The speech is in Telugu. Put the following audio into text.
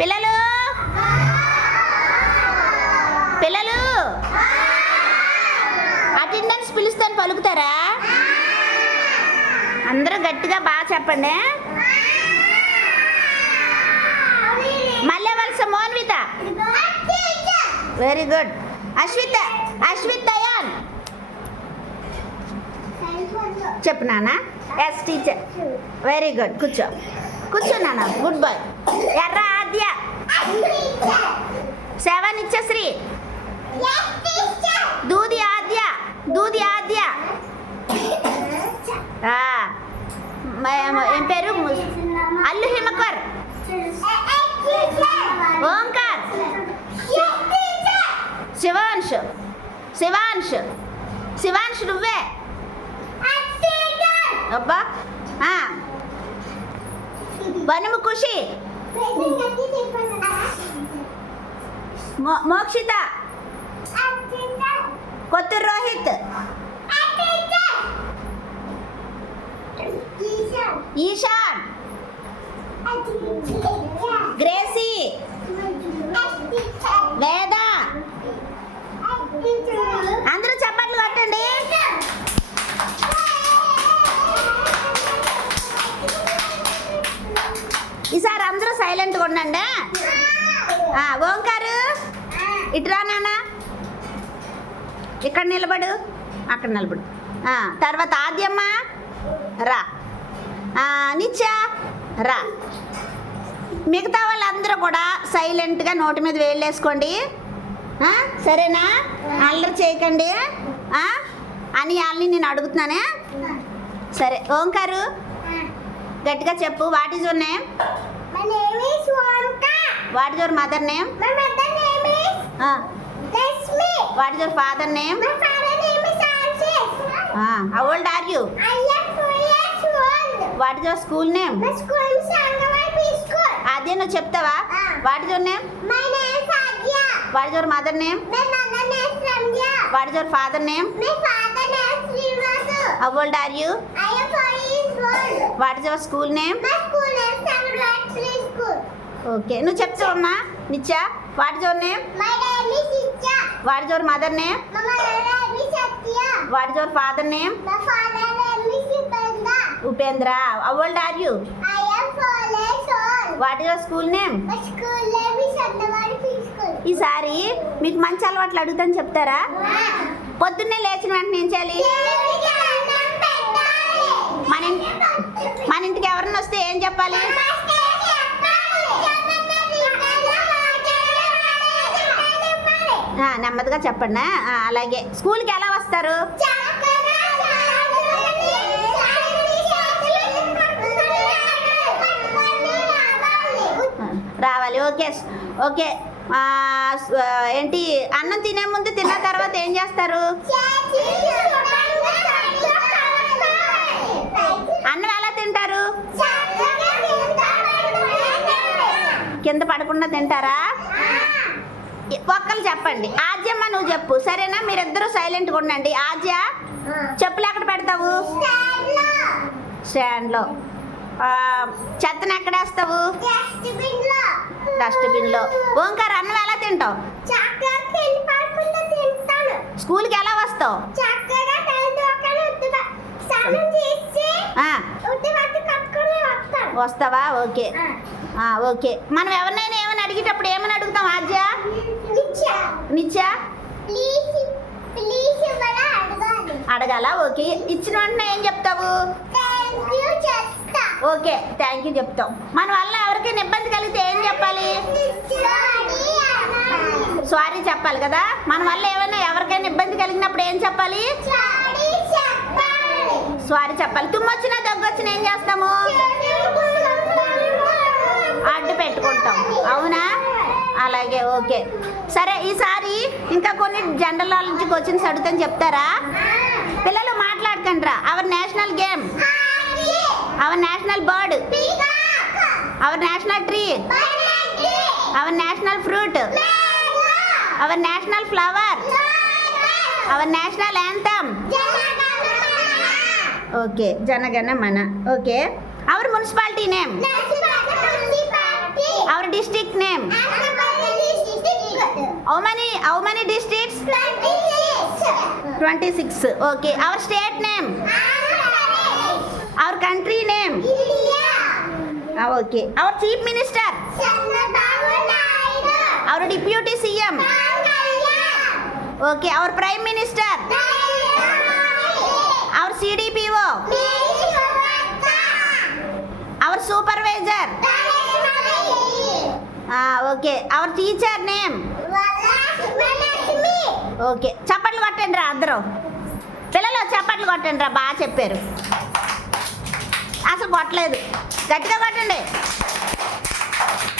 పిల్లలు? పిల్లలు? అటెండెన్స్ పిలుస్తాను పలుకుతారా? అందరూ గట్టిగా బాగా చెప్పండి. మళ్ళీ వలస Monvitha very good Ashwith Ashwith Dayan. చెప్పు నాన్న. ఎస్ టీచర్ వెరీ గుడ్ కూర్చో. కూర్చో నాన్న. గుడ్ బాయ్ ఎర్రా. ఆద్య సెవెన్ ఇచ్చశ్రీ దూది ఆద్య దూది ఆద్య ఆ, మ- మ- ఏం పేరు అల్లు హిమకర్ ఓంకార్ శివాంశ్ శివాంశ్ శివాంశ్ నువ్వే అబ్బా ఆ, వనుము ఖుషి ಮೋಕ್ಷಿತ ಕೊತ್ತು ರೋಹಿತ್ ಈಶಾನ್ ಗ್ರೇಸ್ సైలెంట్గా ఉండండి ఓంకారు? ఇటురా నాన్న. ఇక్కడ నిలబడు. అక్కడ నిలబడు. తర్వాత ఆద్యమ్మ. రా. నిత్యా. రా. మిగతా వాళ్ళందరూ కూడా సైలెంట్గా నోటి మీద వేళ్ళేసుకోండి సరేనా? అల్లరి చేయకండి. అని వాళ్ళని నేను అడుగుతున్నానే. సరే ఓంకారు. గట్టిగా చెప్పు. What is your name My name is Wonka. What is your mother name My mother name is Lesmi. What is your father name My father name is Francis. How old are you I am four years old. What is your school name My school is Angavari School. అదే నువ్వు చెప్తావా. What is your name My name is Adya. What is your mother name My mother name is Ramya. What is your father name My father name is Srivasu. How old are you I am four years old. What is your school name My school name is Angavari School. Okay. నువ్వు చెప్తావమ్మా Nitya what your name. What your mother name. What your father name. Upendra. How old are you. What your school name. ఈసారి మీకు మంచి అలవాట్లు అడుగుతాను చెప్తారా? పొద్దున్నే లేచిన వెంటనే ఏం చేయాలి? మన ఇంటికి ఎవరన్నా వస్తే ఏం చెప్పాలి? నెమ్మదిగా చెప్పండి. అలాగే. స్కూల్కి ఎలా వస్తారు? రావాలి. ఓకే. ఓకే. ఏంటి? అన్నం తినే ముందు తిన్న తర్వాత ఏం చేస్తారు? అన్నం ఎలా తింటారు? కింద పడకుండా తింటారా? ఒక్కరు చెప్పండి. ఆద్యమ్మ నువ్వు చెప్పు. సరేనా? మీరిద్దరూ సైలెంట్గా ఉండండి. ఆద్య చెప్పులు ఎక్కడ పెడతావు? స్టాండ్లో. చెత్తను ఎక్కడ వేస్తావు? డస్ట్బిన్లో ఓంకార్ అన్నం ఎలా తింటావు? స్కూల్కి ఎలా వస్తావు? వస్తావా? ఓకే. ఓకే. మనం ఎవరినైనా అడిగేటప్పుడు ఏమని అడుగుతాం ఆద్య? నిత్య అడగాలి. ఓకే. ఇచ్చిన వెంటనే ఏం చెప్తావు? ఓకే. థ్యాంక్ యూ చెప్తాం. మన వల్ల ఎవరికైనా ఇబ్బంది కలిగితే ఏం చెప్పాలి? సారీ చెప్పాలి కదా? మన వల్ల ఏమైనా ఎవరికైనా ఇబ్బంది కలిగినప్పుడు ఏం చెప్పాలి? సారీ చెప్పాలి. తుమ్మొచ్చినా దగ్గొచ్చినా ఏం చేస్తాము? అడ్డు పెట్టుకుంటాం అవునా అలాగే ఓకే. సరే ఈసారి ఇంకా కొన్ని జనరల్ నాలెడ్జ్ క్వశ్చన్స్ అడుగుతాను చెప్తారా? పిల్లలు మాట్లాడకండి రా our national game our national bird our national tree our national fruit our national flower our national anthem okay Janagana Mana okay our municipality name our district name How many how many districts? 26. 26. Okay. Our state name? Andhra Our country name? India. Ah, okay. Our chief minister? Chandrababu Naidu. Our deputy CM? Okay. Our prime minister? Our CDPO? Our supervisor? Ah, okay. Our teacher name? Okay. చప్పట్లు కొట్టండి రా అందరూ. పిల్లలు చప్పట్లు కొట్టండి రా బాగా చెప్పారు. అసలు కొట్టలేదు. గట్టిగా కొట్టండి.